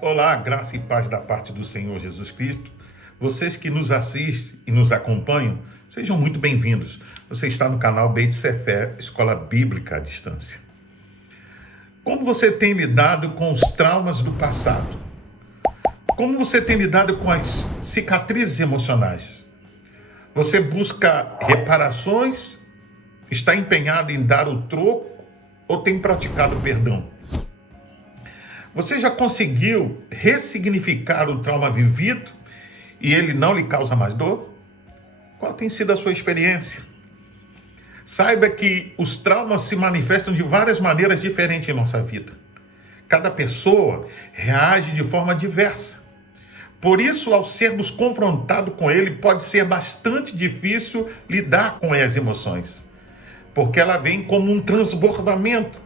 Olá, graça e paz da parte do Senhor Jesus Cristo. Vocês que nos assistem e nos acompanham, sejam muito bem-vindos. Você está no canal Beit Sefer, Escola Bíblica à Distância. Como você tem lidado com os traumas do passado? Como você tem lidado com as cicatrizes emocionais? Você busca reparações? Está empenhado em dar o troco ou tem praticado perdão? Você já conseguiu ressignificar o trauma vivido e ele não lhe causa mais dor? Qual tem sido a sua experiência? Saiba que os traumas se manifestam de várias maneiras diferentes em nossa vida. Cada pessoa reage de forma diversa. Por isso, ao sermos confrontados com ele, pode ser bastante difícil lidar com as emoções, porque ela vem como um transbordamento.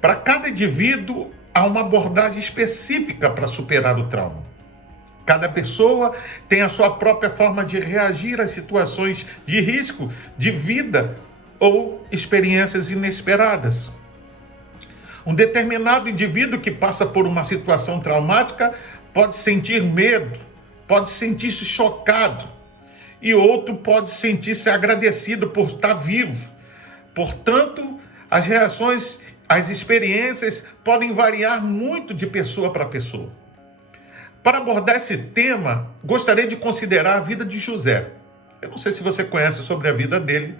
Para cada indivíduo, há uma abordagem específica para superar o trauma. Cada pessoa tem a sua própria forma de reagir às situações de risco, de vida ou experiências inesperadas. Um determinado indivíduo que passa por uma situação traumática pode sentir medo, pode sentir-se chocado, e outro pode sentir-se agradecido por estar vivo. Portanto, as reações, as experiências podem variar muito de pessoa para pessoa. Para abordar esse tema, gostaria de considerar a vida de José. Eu não sei se você conhece sobre a vida dele,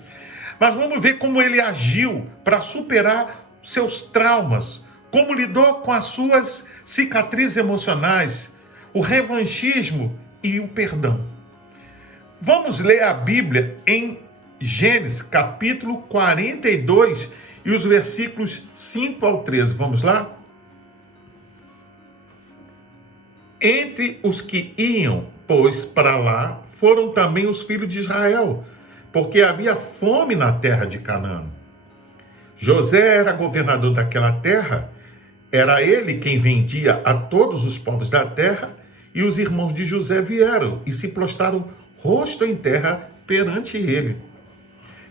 mas vamos ver como ele agiu para superar seus traumas, como lidou com as suas cicatrizes emocionais, o revanchismo e o perdão. Vamos ler a Bíblia em Gênesis, capítulo 42, e os versículos 5 ao 13. Vamos lá? Entre os que iam, pois, para lá, foram também os filhos de Israel, porque havia fome na terra de Canaã. José era governador daquela terra, era ele quem vendia a todos os povos da terra, e os irmãos de José vieram e se prostraram rosto em terra perante ele.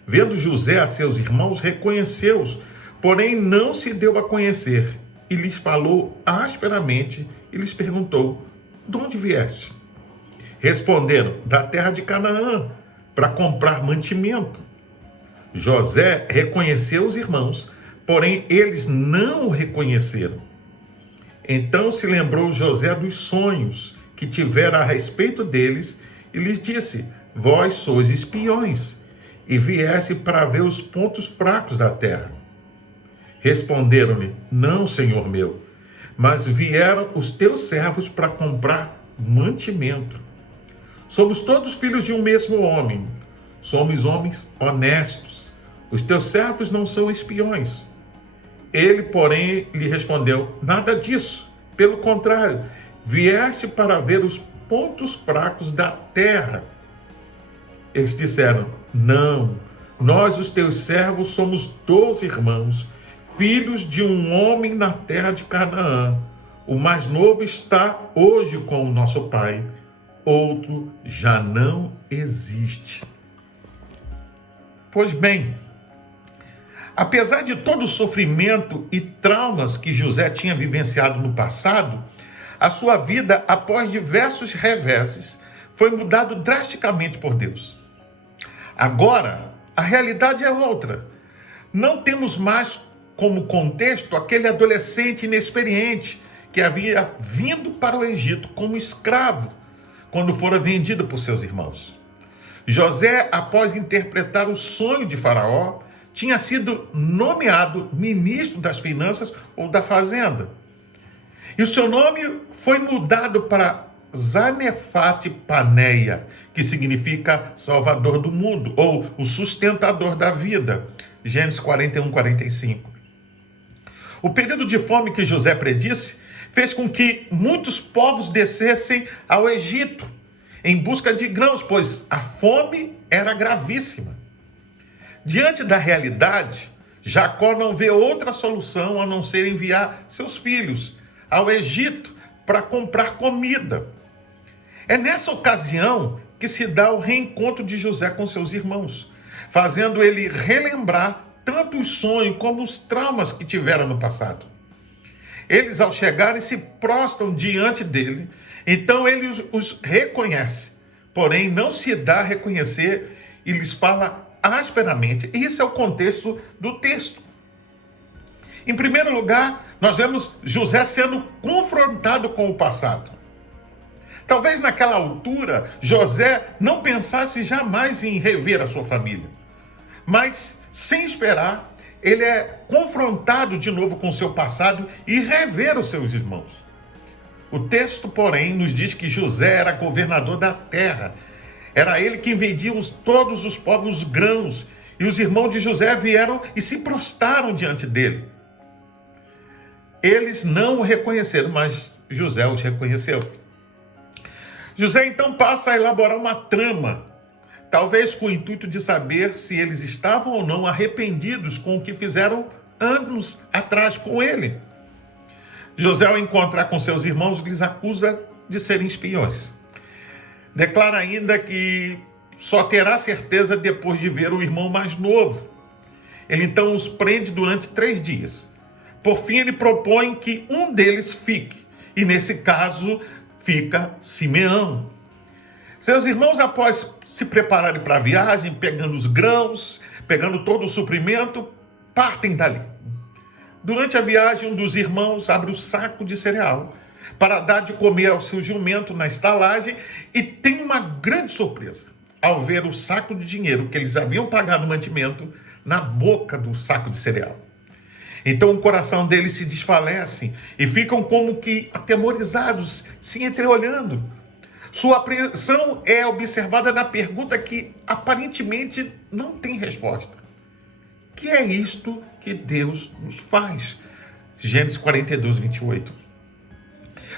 Vendo José a seus irmãos, reconheceu-os, porém não se deu a conhecer, e lhes falou asperamente e lhes perguntou: de onde vieste? Responderam: da terra de Canaã, para comprar mantimento. José reconheceu os irmãos, porém eles não o reconheceram. Então se lembrou José dos sonhos que tivera a respeito deles e lhes disse: vós sois espiões e vieste para ver os pontos fracos da terra. Responderam-lhe: não, senhor meu, mas vieram os teus servos para comprar mantimento. Somos todos filhos de um mesmo homem, somos homens honestos. Os teus servos não são espiões. Ele, porém, lhe respondeu: nada disso, pelo contrário, vieste para ver os pontos fracos da terra. Eles disseram: não, nós, os teus servos, somos 12 irmãos, filhos de um homem na terra de Canaã. O mais novo está hoje com o nosso pai, outro já não existe. Pois bem, apesar de todo o sofrimento e traumas que José tinha vivenciado no passado, a sua vida, após diversos reveses, foi mudada drasticamente por Deus. Agora, a realidade é outra. Não temos mais como contexto aquele adolescente inexperiente que havia vindo para o Egito como escravo quando fora vendido por seus irmãos. José, após interpretar o sonho de Faraó, tinha sido nomeado ministro das finanças ou da fazenda. E o seu nome foi mudado para Zanefate Paneia, que significa Salvador do mundo, ou o sustentador da vida. Gênesis 41, 45. O período de fome que José predisse fez com que muitos povos descessem ao Egito em busca de grãos, pois a fome era gravíssima. Diante da realidade, Jacó não vê outra solução a não ser enviar seus filhos ao Egito para comprar comida. É nessa ocasião que se dá o reencontro de José com seus irmãos, fazendo ele relembrar tanto os sonhos como os traumas que tivera no passado. Eles, ao chegarem, se prostram diante dele. Então ele os reconhece, porém não se dá a reconhecer e lhes fala asperamente. Isso é o contexto do texto. Em primeiro lugar, nós vemos José sendo confrontado com o passado. Talvez naquela altura, José não pensasse jamais em rever a sua família. Mas, sem esperar, ele é confrontado de novo com o seu passado e rever os seus irmãos. O texto, porém, nos diz que José era governador da terra. Era ele quem vendia todos os povos grãos. E os irmãos de José vieram e se prostraram diante dele. Eles não o reconheceram, mas José os reconheceu. José então passa a elaborar uma trama, talvez com o intuito de saber se eles estavam ou não arrependidos com o que fizeram anos atrás com ele. José, ao encontrar com seus irmãos, lhes acusa de serem espiões. Declara ainda que só terá certeza depois de ver o irmão mais novo. Ele então os prende durante 3 dias. Por fim, ele propõe que um deles fique, e nesse caso fica Simeão. Seus irmãos, após se prepararem para a viagem, pegando os grãos, pegando todo o suprimento, partem dali. Durante a viagem, um dos irmãos abre o saco de cereal para dar de comer ao seu jumento na estalagem e tem uma grande surpresa ao ver o saco de dinheiro que eles haviam pagado no mantimento na boca do saco de cereal. Então o coração deles se desfalece e ficam como que atemorizados, se entreolhando. Sua apreensão é observada na pergunta que aparentemente não tem resposta. Que é isto que Deus nos faz? Gênesis 42, 28.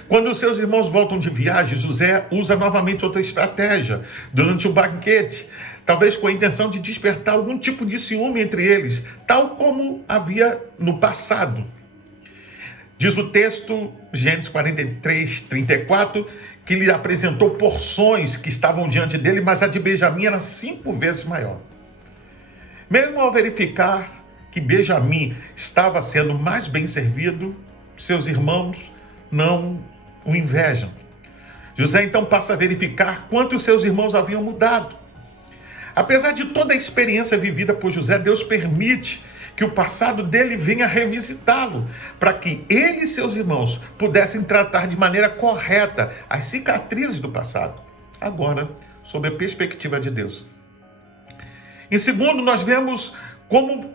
Quando os seus irmãos voltam de viagem, José usa novamente outra estratégia durante o banquete, talvez com a intenção de despertar algum tipo de ciúme entre eles, tal como havia no passado. Diz o texto, Gênesis 43, 34, que lhe apresentou porções que estavam diante dele, mas a de Benjamim era 5 vezes maior. Mesmo ao verificar que Benjamim estava sendo mais bem servido, seus irmãos não o invejam. José então passa a verificar quanto os seus irmãos haviam mudado. Apesar de toda a experiência vivida por José, Deus permite que o passado dele venha revisitá-lo, para que ele e seus irmãos pudessem tratar de maneira correta as cicatrizes do passado, agora sob a perspectiva de Deus. Em segundo, nós vemos como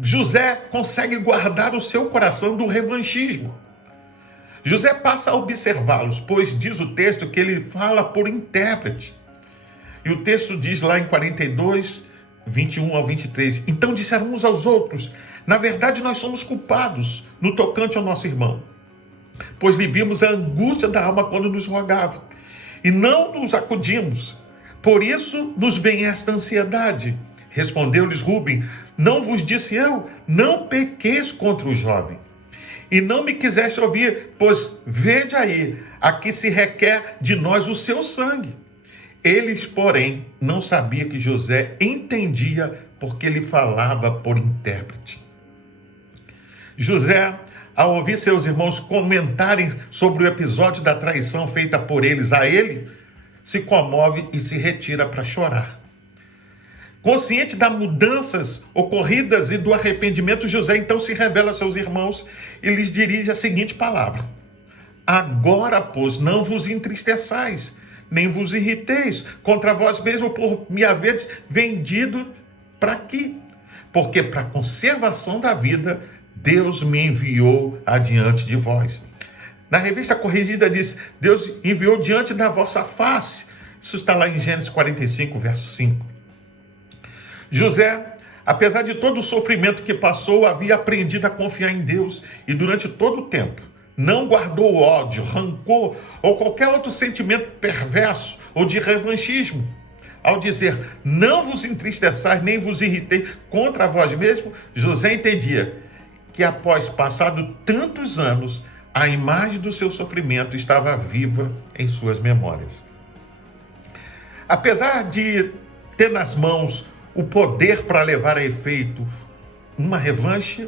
José consegue guardar o seu coração do revanchismo. José passa a observá-los, pois diz o texto que ele fala por intérprete. E o texto diz lá em 42, 21 ao 23, então disseram uns aos outros, na verdade nós somos culpados no tocante ao nosso irmão, pois lhe vimos a angústia da alma quando nos rogava, e não nos acudimos, por isso nos vem esta ansiedade. Respondeu-lhes Rúben, não vos disse eu, não pequeis contra o jovem, e não me quiseste ouvir, pois vede aí, aqui se requer de nós o seu sangue. Eles, porém, não sabiam que José entendia porque ele falava por intérprete. José, ao ouvir seus irmãos comentarem sobre o episódio da traição feita por eles a ele, se comove e se retira para chorar. Consciente das mudanças ocorridas e do arrependimento, José então se revela a seus irmãos e lhes dirige a seguinte palavra: agora, pois, não vos entristeçais, nem vos irriteis contra vós mesmo por me haveres vendido para aqui, porque para a conservação da vida Deus me enviou adiante de vós. Na revista corrigida diz, Deus enviou diante da vossa face. Isso está lá em Gênesis 45, verso 5. José, apesar de todo o sofrimento que passou, havia aprendido a confiar em Deus e durante todo o tempo não guardou ódio, rancor ou qualquer outro sentimento perverso ou de revanchismo. Ao dizer, não vos entristeçais, nem vos irritei contra vós mesmo, José entendia que após passado tantos anos, a imagem do seu sofrimento estava viva em suas memórias. Apesar de ter nas mãos o poder para levar a efeito uma revanche,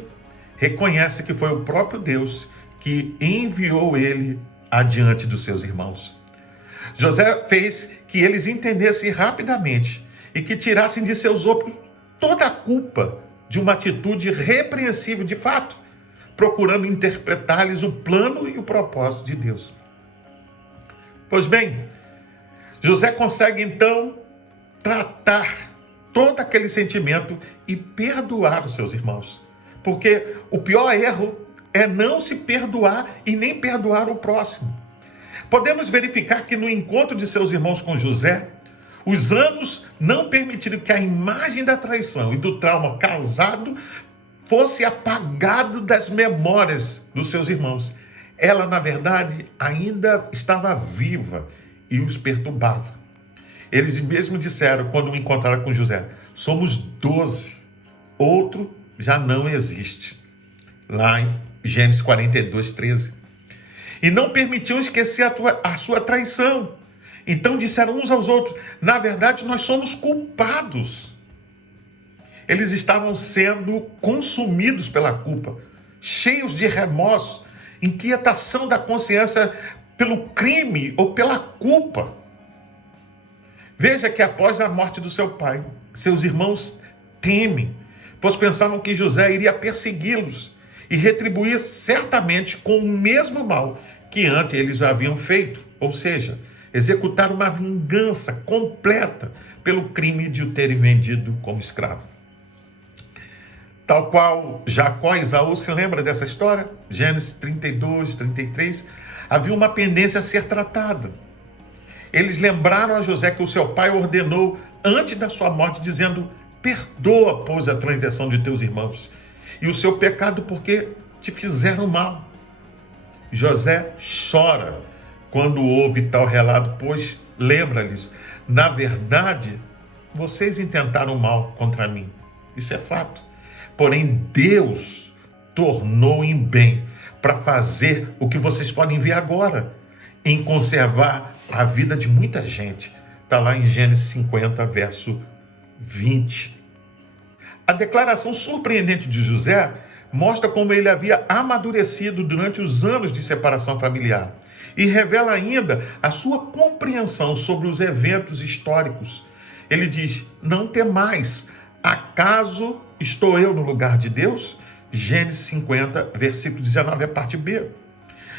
reconhece que foi o próprio Deus que enviou ele adiante dos seus irmãos. José fez que eles entendessem rapidamente e que tirassem de seus ombros toda a culpa de uma atitude repreensível de fato, procurando interpretar-lhes o plano e o propósito de Deus. Pois bem, José consegue então tratar todo aquele sentimento e perdoar os seus irmãos. Porque o pior erro é não se perdoar e nem perdoar o próximo. Podemos verificar que no encontro de seus irmãos com José, os anos não permitiram que a imagem da traição e do trauma causado fosse apagado das memórias dos seus irmãos. Ela, na verdade, ainda estava viva e os perturbava. Eles mesmo disseram, quando me encontraram com José, somos 12, outro já não existe. Lá em Gênesis 42, 13. E não permitiam esquecer a sua traição. Então disseram uns aos outros, na verdade nós somos culpados. Eles estavam sendo consumidos pela culpa, cheios de remorso, inquietação da consciência pelo crime ou pela culpa. Veja que após a morte do seu pai, seus irmãos temem, pois pensavam que José iria persegui-los e retribuir certamente com o mesmo mal que antes eles haviam feito, ou seja, executar uma vingança completa pelo crime de o terem vendido como escravo. Tal qual Jacó e Esaú, se lembra dessa história? Gênesis 32, 33, havia uma pendência a ser tratada. Eles lembraram a José que o seu pai ordenou antes da sua morte, dizendo, perdoa, pois, a transgressão de teus irmãos e o seu pecado porque te fizeram mal. José chora quando ouve tal relato, pois lembra-lhes, na verdade, vocês intentaram mal contra mim. Isso é fato. Porém, Deus tornou em bem para fazer o que vocês podem ver agora, em conservar a vida de muita gente. Está lá em Gênesis 50, verso 20. A declaração surpreendente de José mostra como ele havia amadurecido durante os anos de separação familiar e revela ainda a sua compreensão sobre os eventos históricos. Ele diz, não temais, acaso estou eu no lugar de Deus? Gênesis 50, versículo 19, a parte B.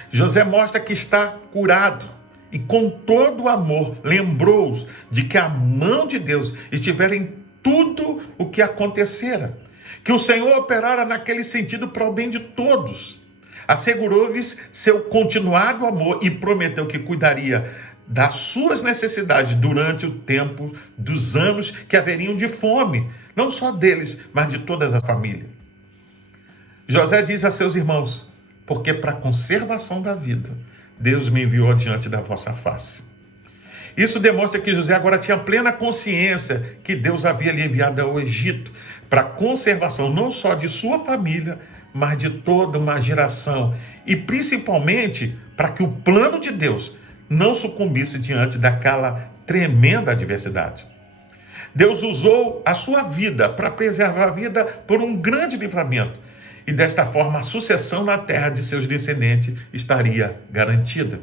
José mostra que está curado e com todo o amor lembrou-os de que a mão de Deus estivera em tudo o que acontecera, que o Senhor operara naquele sentido para o bem de todos. Assegurou-lhes seu continuado amor e prometeu que cuidaria das suas necessidades durante o tempo dos anos que haveriam de fome, não só deles, mas de toda a família. José diz a seus irmãos, porque para a conservação da vida, Deus me enviou diante da vossa face. Isso demonstra que José agora tinha plena consciência que Deus havia lhe enviado ao Egito para a conservação não só de sua família, mas de toda uma geração e principalmente para que o plano de Deus não sucumbisse diante daquela tremenda adversidade. Deus usou a sua vida para preservar a vida por um grande livramento e desta forma a sucessão na terra de seus descendentes estaria garantida.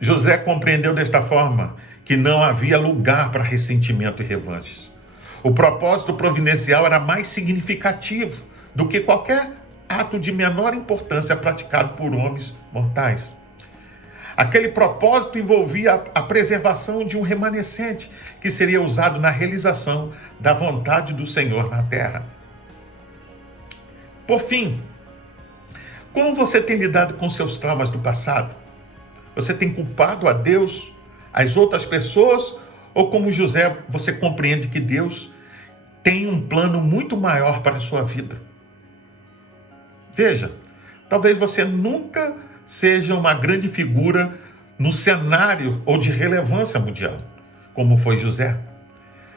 José compreendeu desta forma que não havia lugar para ressentimento e revanches. O propósito providencial era mais significativo do que qualquer ato de menor importância praticado por homens mortais. Aquele propósito envolvia a preservação de um remanescente que seria usado na realização da vontade do Senhor na terra. Por fim, como você tem lidado com seus traumas do passado? Você tem culpado a Deus, as outras pessoas, ou como José, você compreende que Deus tem um plano muito maior para a sua vida? Veja, talvez você nunca seja uma grande figura no cenário ou de relevância mundial, como foi José.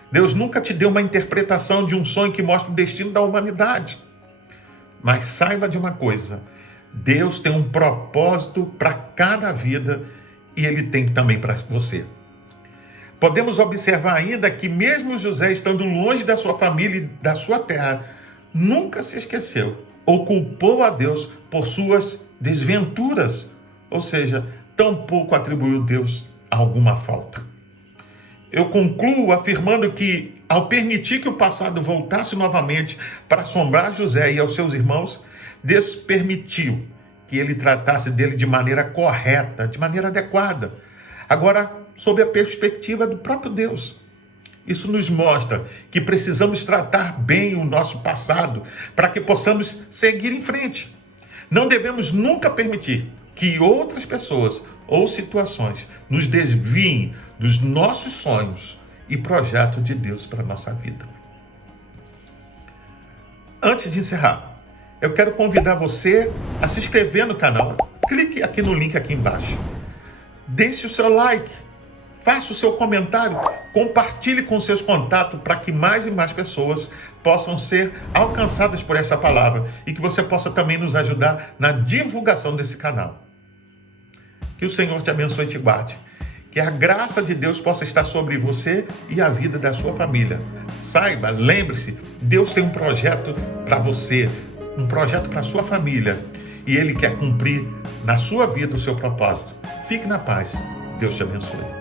Deus nunca te deu uma interpretação de um sonho que mostra o destino da humanidade. Mas saiba de uma coisa, Deus tem um propósito para cada vida e Ele tem também para você. Podemos observar ainda que mesmo José estando longe da sua família e da sua terra, nunca se esqueceu ou culpou a Deus por suas desventuras, ou seja, tampouco atribuiu a Deus alguma falta. Eu concluo afirmando que, ao permitir que o passado voltasse novamente para assombrar José e aos seus irmãos, Deus permitiu que ele tratasse dele de maneira correta, de maneira adequada. Agora, sob a perspectiva do próprio Deus. Isso nos mostra que precisamos tratar bem o nosso passado para que possamos seguir em frente. Não devemos nunca permitir que outras pessoas ou situações nos desviem dos nossos sonhos e projeto de Deus para a nossa vida. Antes de encerrar, eu quero convidar você a se inscrever no canal. Clique aqui no link aqui embaixo. Deixe o seu like, faça o seu comentário, compartilhe com seus contatos para que mais e mais pessoas possam ser alcançadas por essa palavra e que você possa também nos ajudar na divulgação desse canal. Que o Senhor te abençoe e te guarde. Que a graça de Deus possa estar sobre você e a vida da sua família. Saiba, lembre-se, Deus tem um projeto para você, um projeto para a sua família. E Ele quer cumprir na sua vida o seu propósito. Fique na paz. Deus te abençoe.